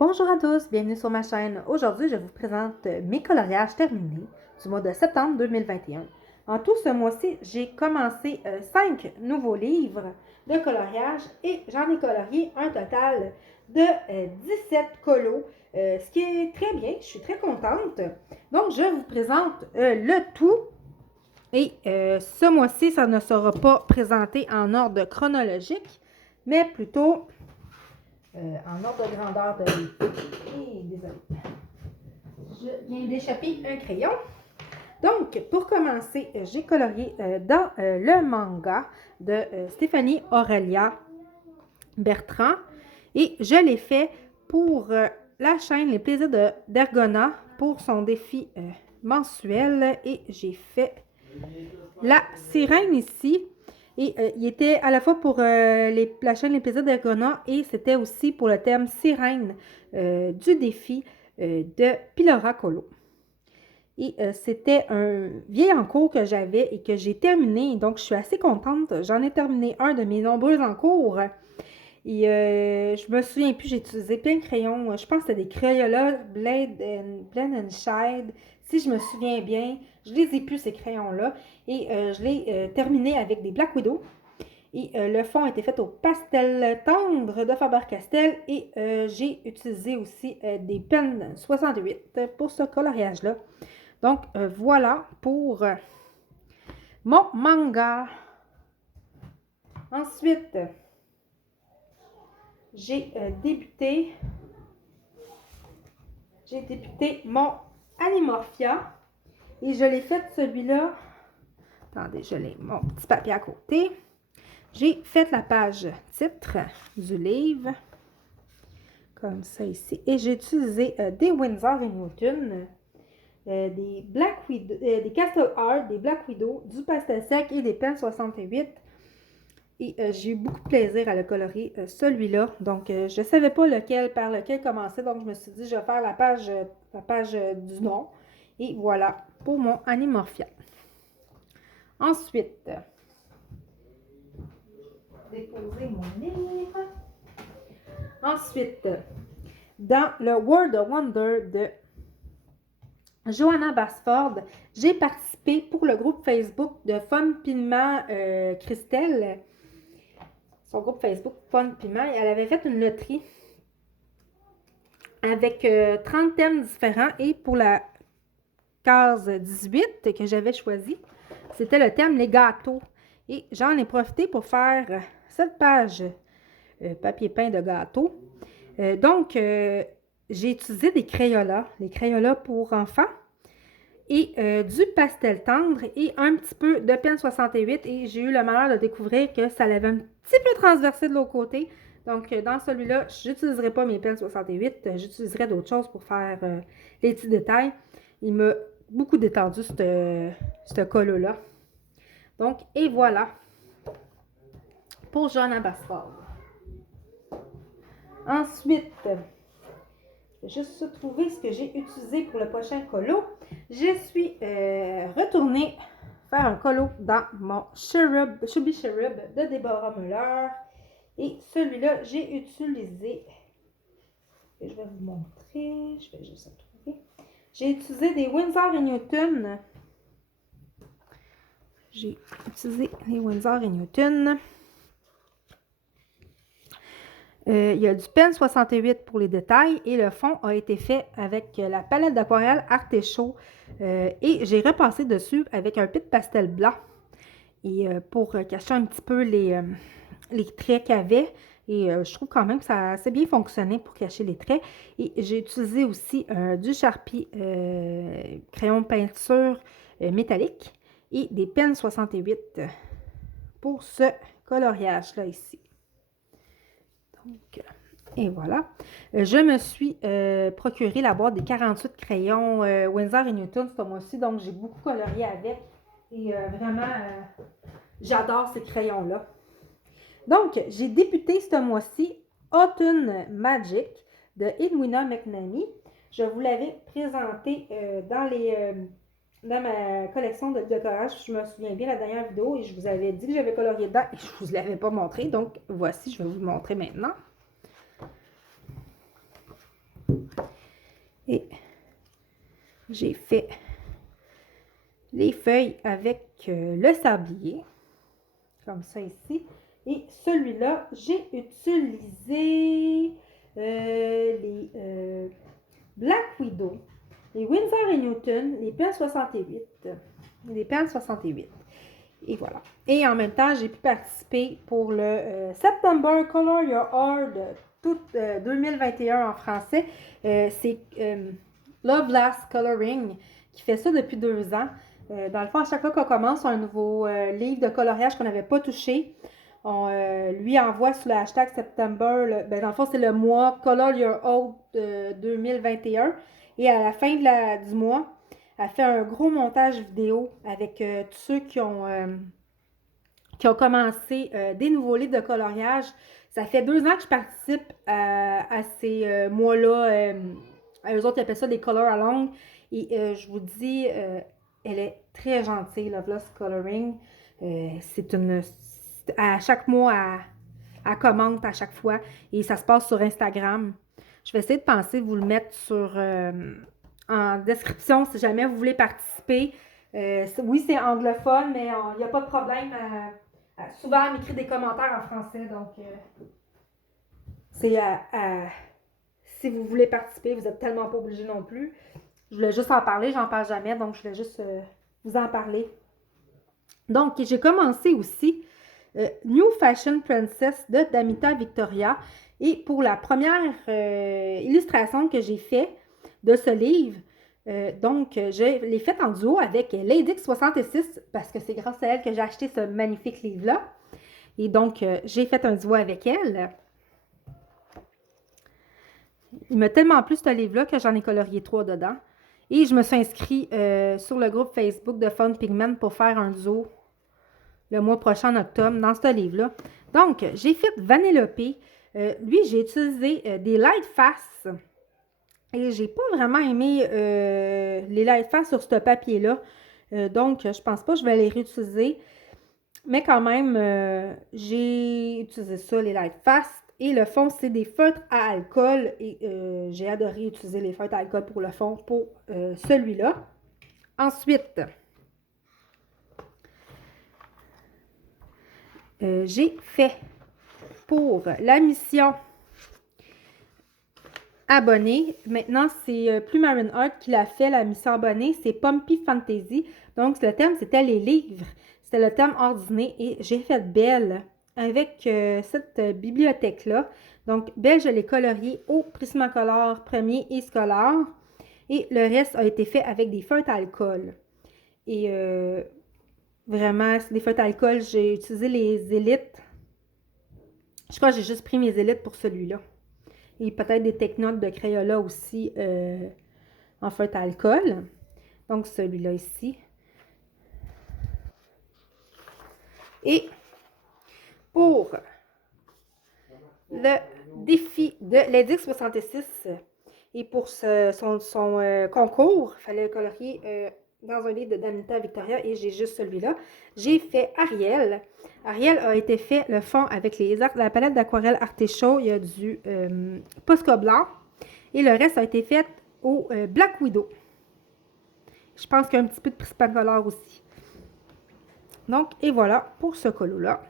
Bonjour à tous, bienvenue sur ma chaîne. Aujourd'hui, je vous présente mes coloriages terminés du mois de septembre 2021. En tout ce mois-ci, j'ai commencé 5 nouveaux livres de coloriage et j'en ai colorié un total de 17 colos, ce qui est très bien, je suis très contente. Donc, je vous présente le tout et ce mois-ci, ça ne sera pas présenté en ordre chronologique, mais plutôt en ordre de grandeur de livre. Désolé. Je viens d'échapper un crayon. Donc, pour commencer, j'ai colorié dans le manga de Stéphanie Aurélia Bertrand et je l'ai fait pour la chaîne Les Plaisirs d'Ergona pour son défi mensuel et j'ai fait la sirène ici. Et il était à la fois pour la chaîne Les Plaisirs d'Ergona et c'était aussi pour le thème sirène du défi de Pilora Colo. Et c'était un vieil encours que j'avais et que j'ai terminé. Donc, je suis assez contente. J'en ai terminé un de mes nombreux encours. Et je me souviens plus, j'ai utilisé plein de crayons. Je pense que c'était des Crayola Blend and Shade. Si je me souviens bien, je les ai plus ces crayons-là. Et je l'ai terminé avec des Black Widow. Et le fond a été fait au pastel tendre de Faber-Castell. Et j'ai utilisé aussi des pennes 68 pour ce coloriage-là. Donc, voilà pour mon manga. Ensuite, j'ai débuté mon Animorphia et je l'ai fait celui-là. Attendez, je l'ai mon petit papier à côté. J'ai fait la page titre du livre, comme ça ici. Et j'ai utilisé des Winsor & Newton, des Black Widow, des Castle Art, des Black Widow, du pastel sec et des pennes 68. Et j'ai eu beaucoup de plaisir à le colorier, celui-là. Donc, je ne savais pas par lequel commencer. Donc, je me suis dit, je vais faire la page du nom. Et voilà, pour mon Animorphia. Ensuite, déposer mon livre. Ensuite, dans le World of Wonder de Johanna Basford, j'ai participé pour le groupe Facebook de Fun Piment Christelle. Son groupe Facebook Fun Piment. Elle avait fait une loterie avec 30 thèmes différents et pour la case 18 que j'avais choisi, c'était le thème les gâteaux. Et j'en ai profité pour faire cette page papier peint de gâteau. Donc, j'ai utilisé des Crayola, les Crayola pour enfants et du pastel tendre et un petit peu de penne 68 et j'ai eu le malheur de découvrir que ça l'avait un petit peu transversé de l'autre côté. Donc, dans celui-là, je n'utiliserai pas mes pennes 68, j'utiliserai d'autres choses pour faire les petits détails. Il m'a beaucoup détendu, ce colo-là. Donc, et voilà pour Johanna Basford. Ensuite, je vais juste trouver ce que j'ai utilisé pour le prochain colo. Je suis retournée faire un colo dans mon Chubby Cherub de Deborah Muller. Et celui-là, j'ai utilisé, je vais vous montrer, je vais juste le trouver. J'ai utilisé des Winsor & Newton. J'ai utilisé les Winsor & Newton. Il y a du pen 68 pour les détails et le fond a été fait avec la palette d'aquarelle Artéchaud et j'ai repassé dessus avec un pit pastel blanc et pour cacher un petit peu les traits qu'il y avait et je trouve quand même que ça a assez bien fonctionné pour cacher les traits et j'ai utilisé aussi du Sharpie crayon peinture métallique et des pennes 68 pour ce coloriage là ici. Donc, et voilà. Je me suis procuré la boîte des 48 crayons Winsor & Newton ce mois-ci. Donc, j'ai beaucoup colorié avec. Et vraiment, j'adore ces crayons-là. Donc, j'ai débuté ce mois-ci Autumn Magic de Edwina McNamee. Je vous l'avais présenté dans ma collection de coloriage. Je me souviens bien la dernière vidéo et je vous avais dit que j'avais colorié dedans et je ne vous l'avais pas montré. Donc, voici, je vais vous le montrer maintenant. Et j'ai fait les feuilles avec le sablier, comme ça ici. Et celui-là, j'ai utilisé les Black Widow, les Winsor & Newton, les pennes 68. Les pennes 68. Et voilà. Et en même temps, j'ai pu participer pour le September Color Your Heart tout 2021 en français. C'est Love Last Coloring qui fait ça depuis 2 ans. Dans le fond, à chaque fois qu'on commence un nouveau livre de coloriage qu'on n'avait pas touché, on lui envoie sous le hashtag September, dans le fond, c'est le mois Color Your Heart 2021. Et à la fin du mois, elle fait un gros montage vidéo avec tous ceux qui ont commencé des nouveaux livres de coloriage. Ça fait 2 ans que je participe à ces mois-là. Eux autres, ils appellent ça des color along. Et je vous dis, elle est très gentille, Loveless Coloring. À chaque mois, elle commente à chaque fois. Et ça se passe sur Instagram. Je vais essayer de penser de vous le mettre en description si jamais vous voulez participer. Oui, c'est anglophone, mais il n'y a pas de problème. Souvent, elle m'écrit des commentaires en français, donc si vous voulez participer, vous n'êtes tellement pas obligé non plus. Je voulais juste en parler, j'en parle jamais, donc je voulais juste vous en parler. Donc, j'ai commencé aussi New Fashion Princess de Damita Victoria. Et pour la première illustration que j'ai faite de ce livre, donc je l'ai faite en duo avec Lady66 parce que c'est grâce à elle que j'ai acheté ce magnifique livre-là. Et donc, j'ai fait un duo avec elle. Il m'a tellement plu ce livre-là que j'en ai colorié 3 dedans. Et je me suis inscrite sur le groupe Facebook de Fun Pigment pour faire un duo le mois prochain en octobre dans ce livre-là. Donc, j'ai fait Vanellope. Lui, j'ai utilisé des light face. Et j'ai pas vraiment aimé les light face sur ce papier-là. Donc, je pense pas que je vais les réutiliser. Mais quand même, j'ai utilisé ça, les light face. Et le fond, c'est des feutres à alcool. Et j'ai adoré utiliser les feutres à alcool pour le fond pour celui-là. Ensuite, j'ai fait pour la mission abonnée. Maintenant, c'est plus Marin Art qui l'a fait, la mission abonnée. C'est Pumpy Fantasy. Donc, le thème, c'était les livres. C'était le thème ordinaire. Et j'ai fait Belle avec cette bibliothèque-là. Donc, Belle, je l'ai coloriée au Prismacolor premier et scolaire. Et le reste a été fait avec des feutres à alcool. Et vraiment, c'est des feutres à alcool. J'ai utilisé les élites. Je crois que j'ai juste pris mes élites pour celui-là. Et peut-être des technotes de Crayola aussi en feutre à alcool. Donc, celui-là ici. Et pour le défi de l'Index 66 et pour son concours, il fallait le colorier dans un livre de Damita Victoria et j'ai juste celui-là. J'ai fait Ariel. Ariel a été fait le fond avec la palette d'aquarelle Artichaut. Il y a du Posca blanc et le reste a été fait au Black Widow. Je pense qu'il y a un petit peu de Prismacolor aussi. Donc, et voilà pour ce colo-là.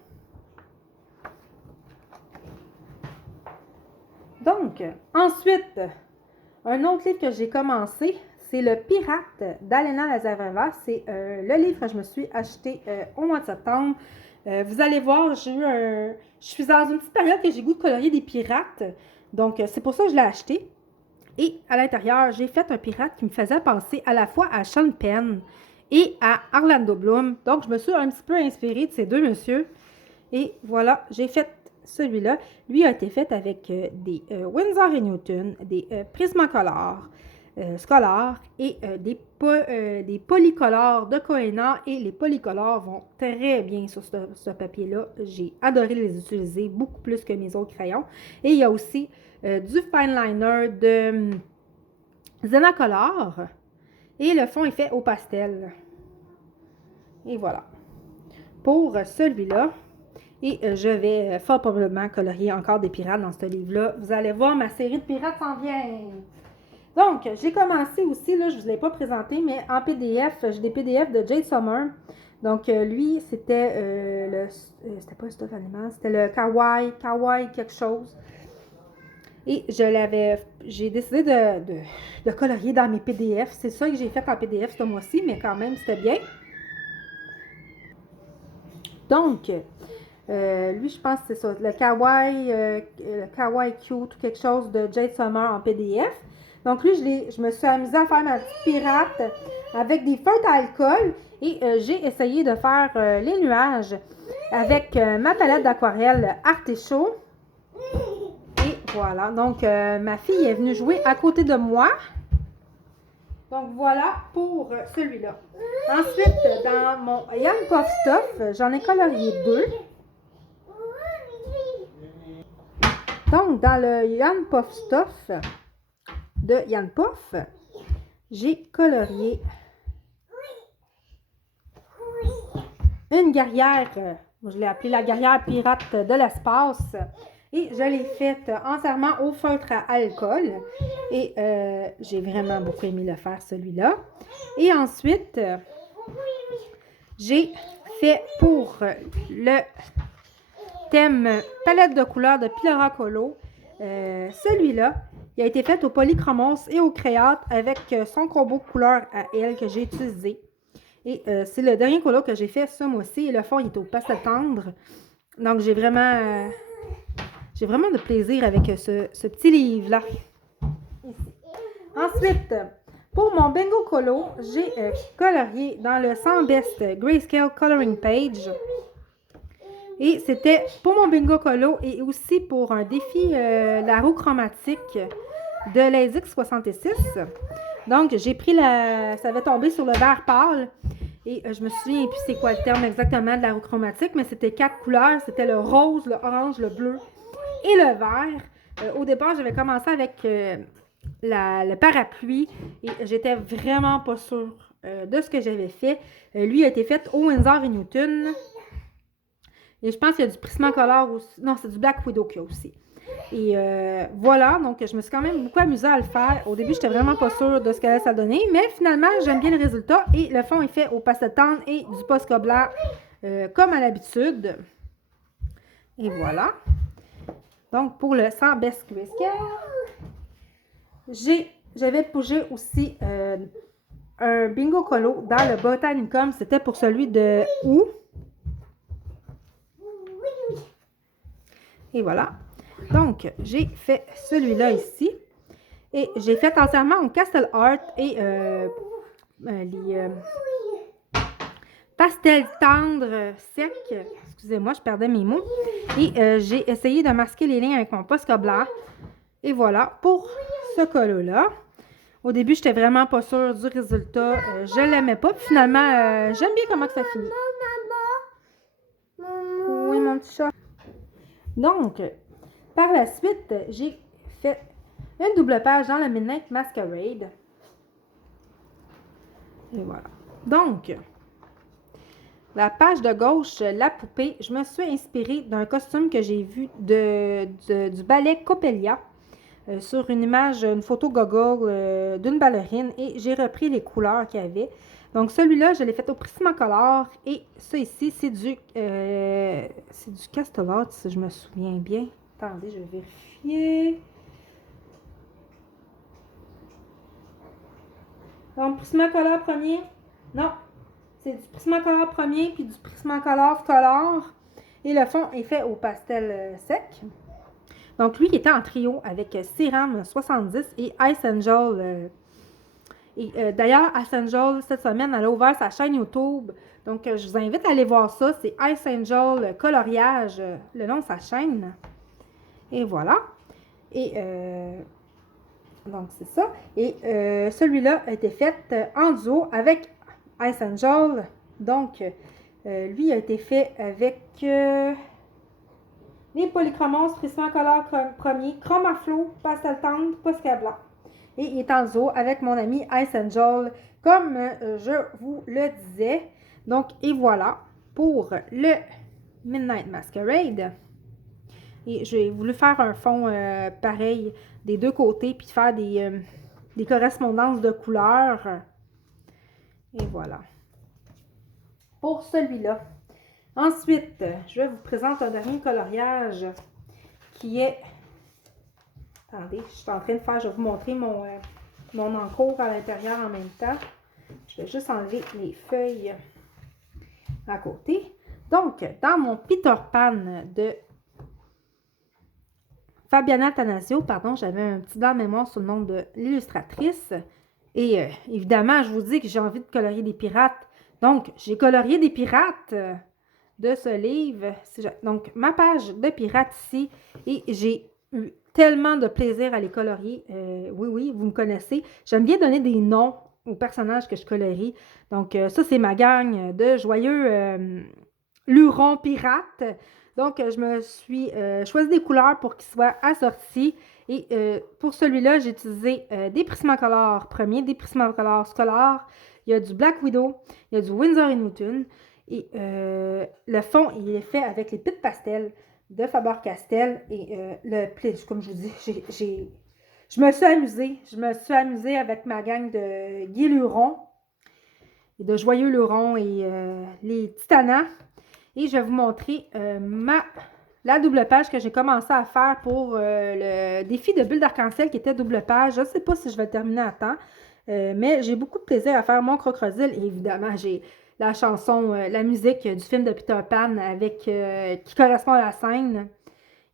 Donc, ensuite, un autre livre que j'ai commencé, c'est Le Pirate d'Alena Lazareva. C'est le livre que je me suis acheté au mois de septembre. Vous allez voir, je suis dans une petite période que j'ai goût de colorier des pirates. Donc, c'est pour ça que je l'ai acheté. Et à l'intérieur, j'ai fait un pirate qui me faisait penser à la fois à Sean Penn et à Orlando Bloom. Donc, je me suis un petit peu inspirée de ces deux messieurs. Et voilà, j'ai fait celui-là. Lui a été fait avec des Winsor & Newton, des Prismacolor scolaires et des polycolores de Koena. Et les polycolores vont très bien sur ce papier-là. J'ai adoré les utiliser, beaucoup plus que mes autres crayons. Et il y a aussi du fine liner de Zenacolor. Et le fond est fait au pastel. Et voilà. Pour celui-là, et je vais fort probablement colorier encore des pirates dans ce livre-là. Vous allez voir, ma série de pirates s'en vient. Donc, j'ai commencé aussi, là, je ne vous l'ai pas présenté, mais en PDF, j'ai des PDF de Jade Summer. Donc, lui, c'était c'était pas le stuff animal, c'était le Kawaii quelque chose. Et j'ai décidé de colorier dans mes PDF. C'est ça que j'ai fait en PDF ce mois-ci, mais quand même, c'était bien. Donc, lui, je pense que c'est ça, le Kawaii Cute ou quelque chose de Jade Summer en PDF. Donc, lui, je me suis amusée à faire ma petite pirate avec des feutres à alcool et j'ai essayé de faire les nuages avec ma palette d'aquarelle Artichaut. Et voilà, donc ma fille est venue jouer à côté de moi. Donc voilà pour celui-là. Ensuite, dans mon Yann Puff Stuff, j'en ai colorié 2. Donc, dans le Yann Puff Stuff de Yann Puff, j'ai colorié une guerrière, je l'ai appelée la guerrière pirate de l'espace. Et je l'ai faite entièrement au feutre à alcool. Et j'ai vraiment beaucoup aimé le faire, celui-là. Et ensuite, j'ai fait pour le thème palette de couleurs de Pilora Colo. Celui-là, il a été fait au polychromos et au créate avec son combo couleur à elle que j'ai utilisé. Et c'est le dernier colo que j'ai fait ce mois-ci. Et le fond, il est au pastel tendre. Donc, j'ai vraiment de plaisir avec ce petit livre-là. Ensuite, pour mon Bingo Colo, j'ai colorié dans le 100 Best Grayscale Coloring Page. Et c'était pour mon Bingo Colo et aussi pour un défi la roue chromatique de l'ASIC 66. Donc, j'ai pris ça avait tombé sur le vert pâle. Et je me souviens plus c'est quoi le terme exactement de la roue chromatique, mais c'était 4 couleurs. C'était le rose, le orange, le bleu et le vert. Au départ, j'avais commencé avec le parapluie et j'étais vraiment pas sûre de ce que j'avais fait. Lui a été fait au Winsor & Newton. Et je pense qu'il y a du Prismacolor aussi. Non, c'est du Black Widow qu'il y a aussi. Et voilà, donc je me suis quand même beaucoup amusée à le faire. Au début, j'étais vraiment pas sûre de ce qu'elle allait donner, mais finalement, j'aime bien le résultat. Et le fond est fait au pastel tendre et du Posca blanc comme à l'habitude. Et voilà. Donc, pour le 100 Best Grayscale, j'avais pogé aussi un Bingo Colo dans le Botanicum. C'était pour celui de août. Et voilà. Donc, j'ai fait celui-là ici. Et j'ai fait entièrement au Castle Art et les pastels tendres secs. Excusez-moi, je perdais mes mots. Et j'ai essayé de masquer les lignes avec mon Posca blanc. Et voilà pour ce colo-là. Au début, j'étais vraiment pas sûre du résultat. Je l'aimais pas. Puis finalement, j'aime bien comment ça finit. Oui, mon petit chat. Donc, par la suite, j'ai fait une double page dans la Midnight Masquerade. Et voilà. Donc, la page de gauche, la poupée, je me suis inspirée d'un costume que j'ai vu du ballet Coppelia sur une image, une photo Google d'une ballerine et j'ai repris les couleurs qu'il y avait. Donc, celui-là, je l'ai fait au Prismacolor et ça ici, c'est du Castelot, si je me souviens bien. Attendez, je vais vérifier. Donc, Prismacolor premier. Non, c'est du Prismacolor premier puis du Prismacolor Color. Et le fond est fait au pastel sec. Donc, lui, il était en trio avec Serum 70 et Ice Angel. D'ailleurs, Ice Angel, cette semaine, elle a ouvert sa chaîne YouTube. Donc, je vous invite à aller voir ça. C'est Ice Angel Coloriage, le nom de sa chaîne. Et voilà. Et donc, c'est ça. Et celui-là a été fait en duo avec Ice Angel. Donc, lui a été fait avec les Polychromos, Prismacolor premier, Chromaflow, Pastel tendre, Posca blanc. Et il est en duo avec mon ami Ice Angel, comme je vous le disais. Donc, et voilà pour le Midnight Masquerade. Et j'ai voulu faire un fond pareil des deux côtés, puis faire des des correspondances de couleurs. Et voilà. Pour celui-là. Ensuite, je vous présente un dernier coloriage qui est... Attendez, je suis en train de faire... Je vais vous montrer mon encours à l'intérieur en même temps. Je vais juste enlever les feuilles à côté. Donc, dans mon Peter Pan de Fabiana Attanasio, pardon, j'avais un petit blanc de mémoire sous le nom de l'illustratrice. Et évidemment, je vous dis que j'ai envie de colorier des pirates. Donc, j'ai colorié des pirates de ce livre. Donc, ma page de pirates ici. Et j'ai eu tellement de plaisir à les colorier. Oui, vous me connaissez. J'aime bien donner des noms aux personnages que je colorie. Donc, ça, c'est ma gang de joyeux lurons pirates. Donc, je me suis choisi des couleurs pour qu'ils soient assortis. Et pour celui-là, j'ai utilisé des Prismacolor premiers, des Prismacolor scolaires. Il y a du Black Widow, il y a du Winsor & Newton. Et le fond, il est fait avec les pits pastels de Faber-Castell. Et comme je vous dis, je me suis amusée. Je me suis amusée avec ma gang de Guy Luron et de Joyeux Luron et les Titanas. Et je vais vous montrer la double page que j'ai commencé à faire pour le défi de bulles d'arc-en-ciel qui était double page. Je ne sais pas si je vais le terminer à temps, mais j'ai beaucoup de plaisir à faire mon crocodile. Et évidemment, j'ai la chanson, la musique du film de Peter Pan qui correspond à la scène.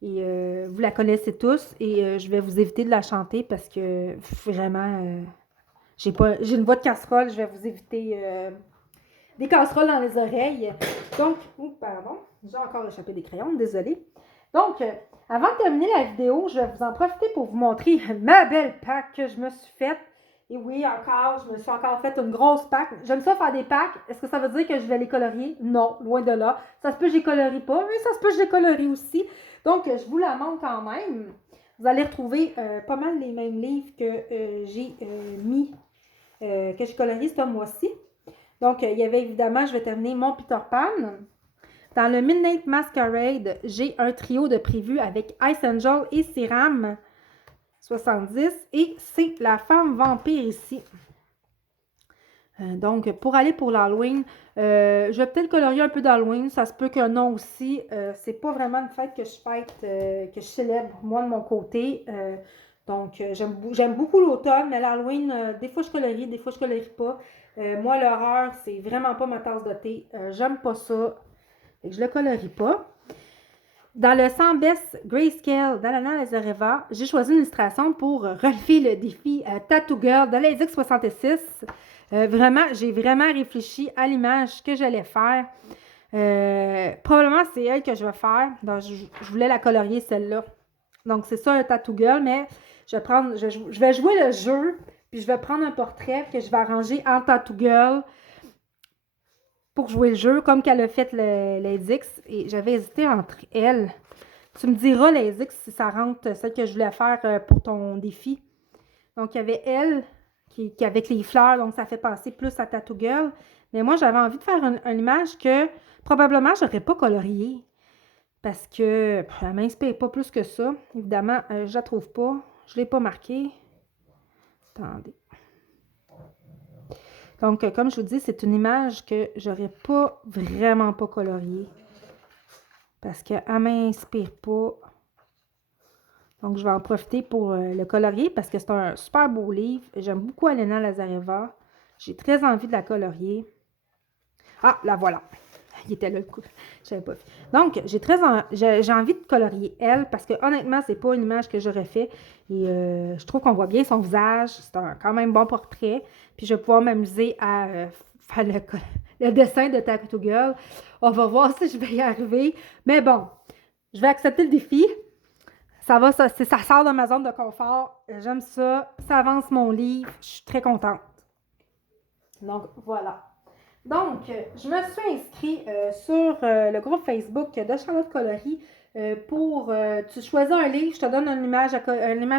Et vous la connaissez tous. Et je vais vous éviter de la chanter parce que vraiment, j'ai une voix de casserole. Je vais vous éviter... des casseroles dans les oreilles. Donc, pardon, j'ai encore échappé des crayons, désolée. Donc, avant de terminer la vidéo, je vais vous en profiter pour vous montrer ma belle pack que je me suis faite. Et oui, je me suis encore fait une grosse pack. J'aime ça faire des packs. Est-ce que ça veut dire que je vais les colorier? Non, loin de là. Ça se peut que je les colorie pas, mais ça se peut que je les colorie aussi. Donc, je vous la montre quand même. Vous allez retrouver pas mal les mêmes livres que j'ai que j'ai colorié ce mois-ci. Donc, il y avait évidemment, je vais terminer mon Peter Pan. Dans le Midnight Masquerade, j'ai un trio de prévus avec Ice Angel et Siram 70. Et c'est la femme vampire ici. Donc, pour aller pour l'Halloween, je vais peut-être colorier un peu d'Halloween. Ça se peut que non aussi. C'est pas vraiment une fête que je célèbre, moi, de mon côté. Donc, j'aime beaucoup l'automne, mais l'Halloween, des fois je colorie, des fois je colorie pas. Moi, l'horreur, c'est vraiment pas ma tasse de thé. J'aime pas ça. Fait que je le colorie pas. Dans le 100 Best Grayscale d'Alana Lazareva, j'ai choisi une illustration pour relever le défi Tattoo Girl de la X66. Vraiment, j'ai vraiment réfléchi à l'image que j'allais faire. Probablement, c'est elle que je vais faire. Donc, je voulais la colorier, celle-là. Donc, c'est ça, un Tattoo Girl, mais je vais jouer le jeu, puis je vais prendre un portrait que je vais arranger en Tattoo Girl pour jouer le jeu, comme qu'elle a fait les X. Et j'avais hésité entre elles. Tu me diras, les X, si ça rentre celle que je voulais faire pour ton défi. Donc, il y avait elle qui avec les fleurs, donc ça fait penser plus à Tattoo Girl. Mais moi, j'avais envie de faire une image que probablement, je n'aurais pas coloriée. Parce que elle ne m'inspire pas plus que ça. Évidemment, je ne la trouve pas. Je ne l'ai pas marquée. Attendez. Donc, comme je vous dis, c'est une image que j'aurais pas vraiment pas coloriée. Parce qu'elle ne m'inspire pas. Donc, je vais en profiter pour le colorier parce que c'est un super beau livre. J'aime beaucoup Alena Lazareva. J'ai très envie de la colorier. Ah, la voilà. Il était là le coup. Je savais pas. Donc, j'ai envie de colorier elle parce que honnêtement, c'est pas une image que j'aurais fait. Et je trouve qu'on voit bien son visage. C'est quand même bon portrait. Puis je vais pouvoir m'amuser à faire le dessin de Tattoo Girl. On va voir si je vais y arriver. Mais bon, je vais accepter le défi. Ça sort de ma zone de confort. J'aime ça. Ça avance mon livre. Je suis très contente. Donc, voilà. Donc, je me suis inscrite sur le groupe Facebook de Charlotte Coloris tu choisis un livre, je te donne une image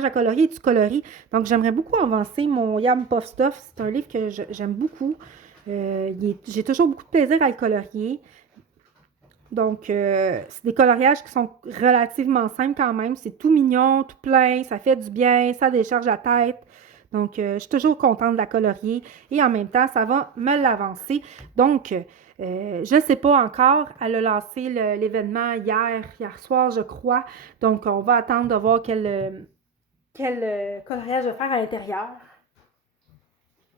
à colorier et tu coloris. Donc, j'aimerais beaucoup avancer mon Yam Puff Stuff. C'est un livre que j'aime beaucoup. J'ai toujours beaucoup de plaisir à le colorier. Donc, c'est des coloriages qui sont relativement simples quand même. C'est tout mignon, tout plein, ça fait du bien, ça décharge la tête. Donc, je suis toujours contente de la colorier et en même temps, ça va me l'avancer. Donc, je ne sais pas encore. Elle a lancé l'événement hier soir, je crois. Donc, on va attendre de voir quel coloriage je vais faire à l'intérieur.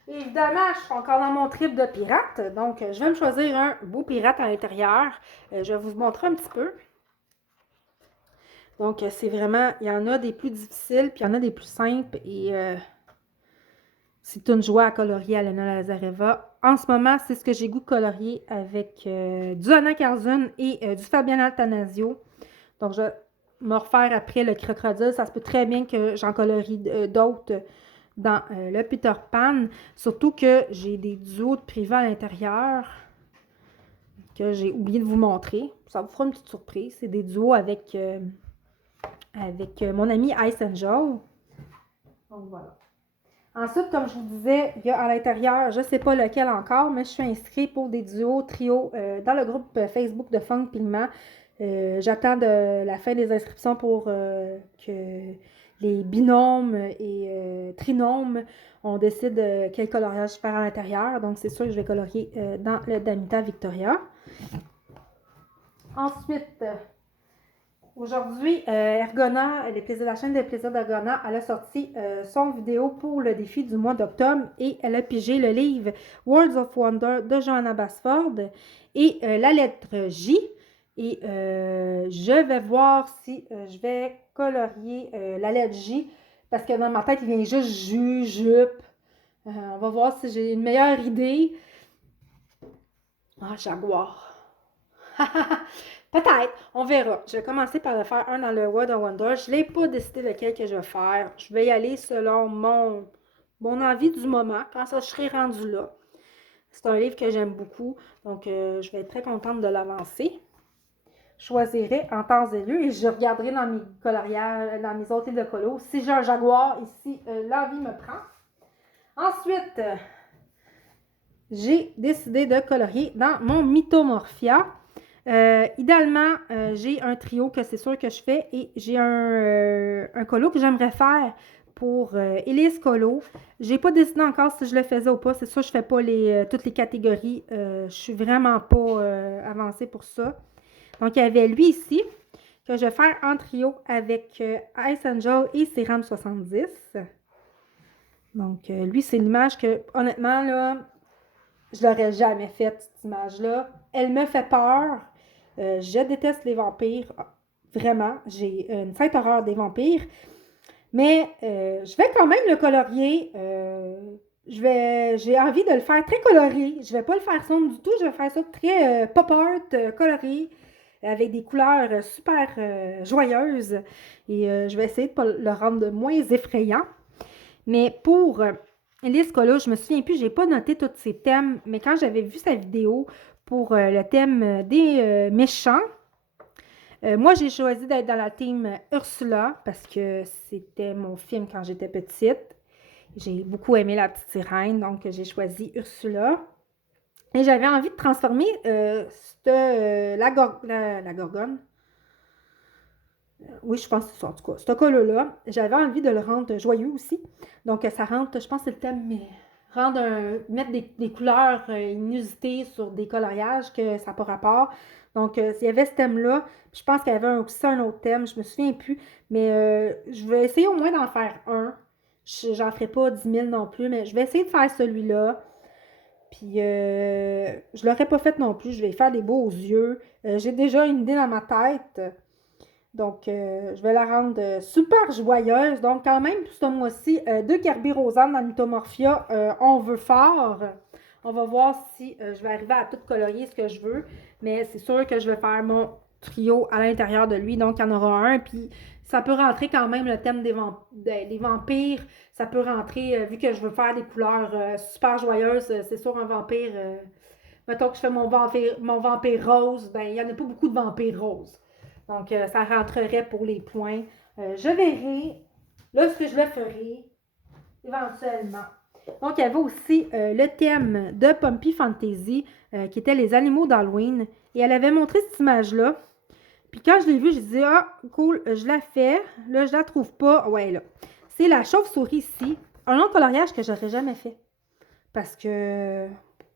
Évidemment, je suis encore dans mon trip de pirate. Donc, je vais me choisir un beau pirate à l'intérieur. Je vais vous montrer un petit peu. Donc, c'est vraiment, il y en a des plus difficiles, puis il y en a des plus simples. Et c'est une joie à colorier à Lena Lazareva. En ce moment, c'est ce que j'ai goût de colorier avec du Anna Carzun et du Fabian Attanasio. Donc, je vais me refaire après le crocodile. Ça se peut très bien que j'en colorie d'autres dans le Peter Pan. Surtout que j'ai des duos de privé à l'intérieur que j'ai oublié de vous montrer. Ça vous fera une petite surprise. C'est des duos avec mon ami Ice Angel. Donc, voilà. Ensuite, comme je vous disais, il y a à l'intérieur, je ne sais pas lequel encore, mais je suis inscrite pour des duos, trios dans le groupe Facebook de Funk Pigment. J'attends de la fin des inscriptions pour que les binômes et trinômes, on décide quel coloriage faire à l'intérieur. Donc, c'est sûr que je vais colorier dans le Damita Victoria. Ensuite, aujourd'hui, Ergona, la chaîne des plaisirs d'Ergona, elle a sorti son vidéo pour le défi du mois d'octobre et elle a pigé le livre Words of Wonder de Johanna Basford et la lettre J. Et je vais voir si je vais colorier la lettre J parce que dans ma tête, il vient juste jupe. On va voir si j'ai une meilleure idée. Ah, Jaguar. Peut-être, on verra. Je vais commencer par le faire un dans le World of Wonder. Je n'ai pas décidé lequel que je vais faire. Je vais y aller selon mon envie du moment, quand ça je serai rendu là. C'est un livre que j'aime beaucoup, donc je vais être très contente de l'avancer. Je choisirai en temps et lieu et je regarderai dans mes coloriages, dans mes autres livres de colo. Si j'ai un jaguar ici, l'envie me prend. Ensuite, j'ai décidé de colorier dans mon Mythomorphia. Idéalement, j'ai un trio que c'est sûr que je fais et j'ai un colo que j'aimerais faire pour Élise Colo. J'ai pas décidé encore si je le faisais ou pas. C'est sûr que je fais pas toutes les catégories. Je suis vraiment pas avancée pour ça. Donc, il y avait lui ici que je vais faire en trio avec Ice Angel et Serum 70. Donc, lui, c'est l'image que, honnêtement, là, je l'aurais jamais faite, cette image-là. Elle me fait peur. Je déteste les vampires. Vraiment. J'ai une sainte horreur des vampires. Mais je vais quand même le colorier. J'ai envie de le faire très coloré. Je ne vais pas le faire sombre du tout. Je vais faire ça très pop art, coloré, avec des couleurs super joyeuses. Et je vais essayer de pas le rendre moins effrayant. Mais pour Élise Colo, je me souviens plus, j'ai pas noté tous ses thèmes, mais quand j'avais vu sa vidéo pour le thème des méchants, moi j'ai choisi d'être dans la team Ursula parce que c'était mon film quand j'étais petite. J'ai beaucoup aimé La Petite Sirène, donc j'ai choisi Ursula. Et j'avais envie de transformer la Gorgone. Oui, je pense que c'est ça, en tout cas. Ce colo-là, j'avais envie de le rendre joyeux aussi. Donc, ça rentre, je pense que c'est le thème, mais mettre des couleurs inusitées sur des coloriages que ça n'a pas rapport. Donc, il y avait ce thème-là. Je pense qu'il y avait aussi un autre thème, je me souviens plus. Mais je vais essayer au moins d'en faire un. J'en ferai pas 10 000 non plus, mais je vais essayer de faire celui-là. Puis, je ne l'aurais pas fait non plus. Je vais faire des beaux yeux. J'ai déjà une idée dans ma tête. Donc, je vais la rendre super joyeuse. Donc, quand même, ce mois-ci, 2 Carbirosane dans Mythomorphia, on veut fort. On va voir si je vais arriver à tout colorier ce que je veux. Mais c'est sûr que je vais faire mon trio à l'intérieur de lui. Donc, il y en aura un. Puis, ça peut rentrer quand même le thème des vampires. Ça peut rentrer, vu que je veux faire des couleurs super joyeuses, c'est sûr un vampire. Mettons que je fais mon vampire rose. Ben, il n'y en a pas beaucoup de vampires roses. Donc, ça rentrerait pour les points. Je verrai lorsque je le ferai, éventuellement. Donc, il y avait aussi le thème de Pumpy Fantasy, qui était les animaux d'Halloween. Et elle avait montré cette image-là. Puis quand je l'ai vue, j'ai dit, ah, cool, je la fais. Là, je la trouve pas. Ouais, là. C'est la chauve-souris ici. un autre coloriage que j'aurais jamais fait. Parce que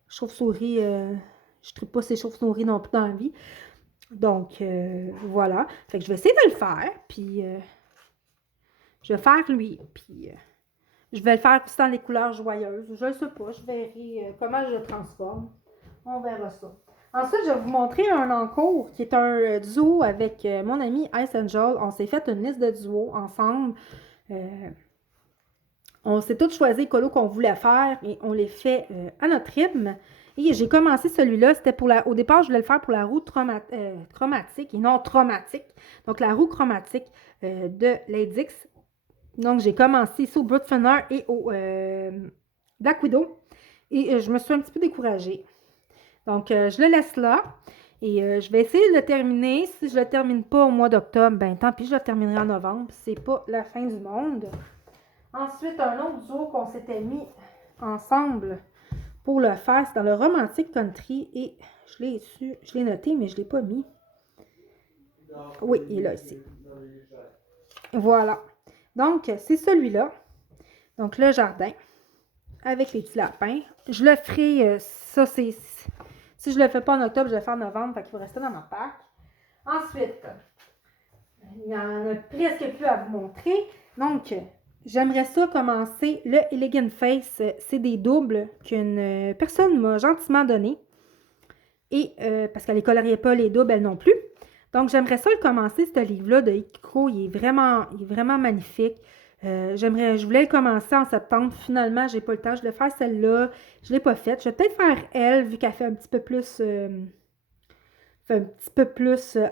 chauve-souris, je ne pas ces chauves-souris non plus dans la vie. Donc, voilà. Fait que je vais essayer de le faire. Puis, je vais faire lui. Puis, je vais le faire aussi dans les couleurs joyeuses. Je ne sais pas. Je verrai comment je le transforme. On verra ça. Ensuite, je vais vous montrer un encours qui est un duo avec mon ami Ice Angel. On s'est fait une liste de duos ensemble. On s'est tous choisi les colos qu'on voulait faire et on les fait à notre rythme. Et j'ai commencé celui-là, c'était pour au départ, je voulais le faire pour la roue chromatique et non traumatique. Donc, la roue chromatique de Ladix. Donc, j'ai commencé ici au Broodfunner et au Black Widow. Et je me suis un petit peu découragée. Donc, je le laisse là. Et je vais essayer de le terminer. Si je ne le termine pas au mois d'octobre, ben tant pis, je le terminerai en novembre. C'est pas la fin du monde. Ensuite, un autre duo qu'on s'était mis ensemble pour le faire, c'est dans le Romantic Country. Et je l'ai noté, mais je ne l'ai pas mis. Oui, il est là ici. Voilà. Donc, c'est celui-là. Donc, le jardin avec les petits lapins. Je le ferai, ça c'est... Si je ne le fais pas en octobre, je le fais en novembre, fait qu'il va rester dans ma pack. Ensuite, il y en a presque plus à vous montrer. Donc, j'aimerais ça commencer le Elegant Face. C'est des doubles qu'une personne m'a gentiment donné. Et parce qu'elle ne coloriait pas les doubles, elle non plus. Donc, j'aimerais ça le commencer, ce livre-là de Ikiko. Il est vraiment magnifique. Je voulais le commencer en septembre. Finalement, j'ai pas le temps. Je voulais faire celle-là. Je ne l'ai pas faite. Je vais peut-être faire elle, vu qu'elle fait un petit peu plus...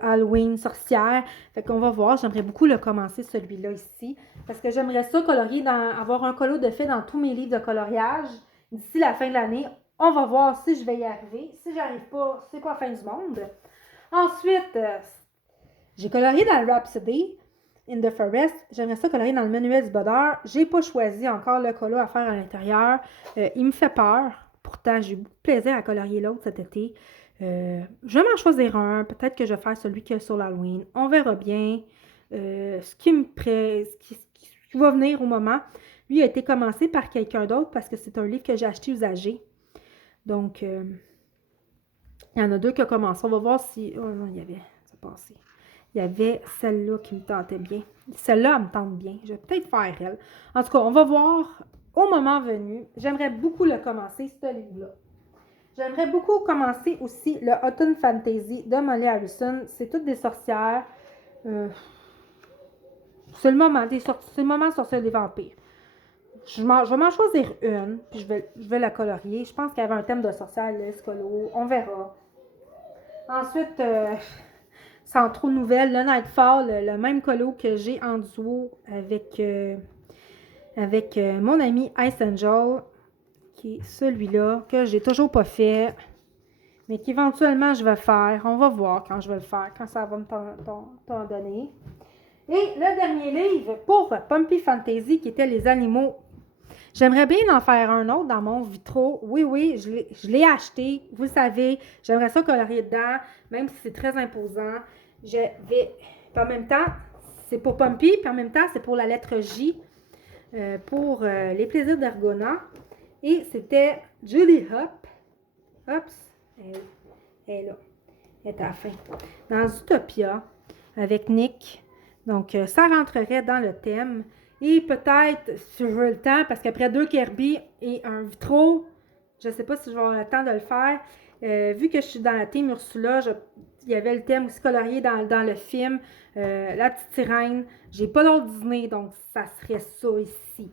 Halloween, sorcière. Fait qu'on va voir. J'aimerais beaucoup le commencer, celui-là ici. Parce que j'aimerais ça colorier, avoir un colo de fait dans tous mes livres de coloriage. D'ici la fin de l'année, on va voir si je vais y arriver. Si j'arrive pas, c'est pas la fin du monde. Ensuite, j'ai colorié dans le Rhapsody in the Forest. J'aimerais ça colorier dans le manuel du bonheur. J'ai pas choisi encore le colo à faire à l'intérieur. Il me fait peur. Pourtant, j'ai eu beaucoup de plaisir à colorier l'autre cet été. Je vais m'en choisir un. Peut-être que je vais faire celui qui est sur l'Halloween. On verra bien ce qui va venir au moment. Lui a été commencé par quelqu'un d'autre parce que c'est un livre que j'ai acheté usagé. Donc, il y en a deux qui ont commencé. On va voir si... Oh non, il y avait... Ça passait. Il y avait celle-là qui me tentait bien. Celle-là, elle me tente bien. Je vais peut-être faire elle. En tout cas, on va voir au moment venu. J'aimerais beaucoup le commencer, ce livre-là. J'aimerais beaucoup commencer aussi le Autumn Fantasy de Molly Harrison. C'est toutes des sorcières. C'est le moment de sortir des vampires. Je vais m'en choisir une, puis je vais la colorier. Je pense qu'il y avait un thème de sorcière, l'escolo. On verra. Ensuite, sans trop de nouvelles, le Nightfall, le même colo que j'ai en duo avec mon ami Ice Angel, qui est celui-là, que j'ai toujours pas fait, mais qu'éventuellement je vais faire. On va voir quand je vais le faire, quand ça va me t'en donner. Et le dernier livre pour Pumpy Fantasy, qui était les animaux. J'aimerais bien en faire un autre dans mon vitro. Oui, je l'ai acheté. Vous le savez, j'aimerais ça colorier dedans, même si c'est très imposant. Puis en même temps, c'est pour Pumpy, puis en même temps, c'est pour la lettre J, pour les plaisirs d'Argona. Et c'était Julie Hopps. Elle est là. Elle est à la fin. Dans Utopia, avec Nick. Donc, ça rentrerait dans le thème. Et peut-être, si je veux le temps, parce qu'après 2 Kirby et un vitro, je ne sais pas si je vais avoir le temps de le faire. Vu que je suis dans la team Ursula, il y avait le thème aussi colorié dans le film, La Petite Sirène. J'ai pas d'autre Disney, donc ça serait ça ici.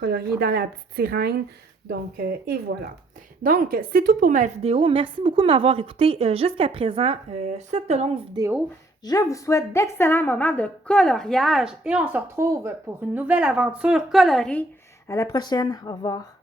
Colorié dans La Petite Sirène. Donc, et voilà. Donc, c'est tout pour ma vidéo. Merci beaucoup de m'avoir écouté jusqu'à présent cette longue vidéo. Je vous souhaite d'excellents moments de coloriage et on se retrouve pour une nouvelle aventure colorée. À la prochaine. Au revoir.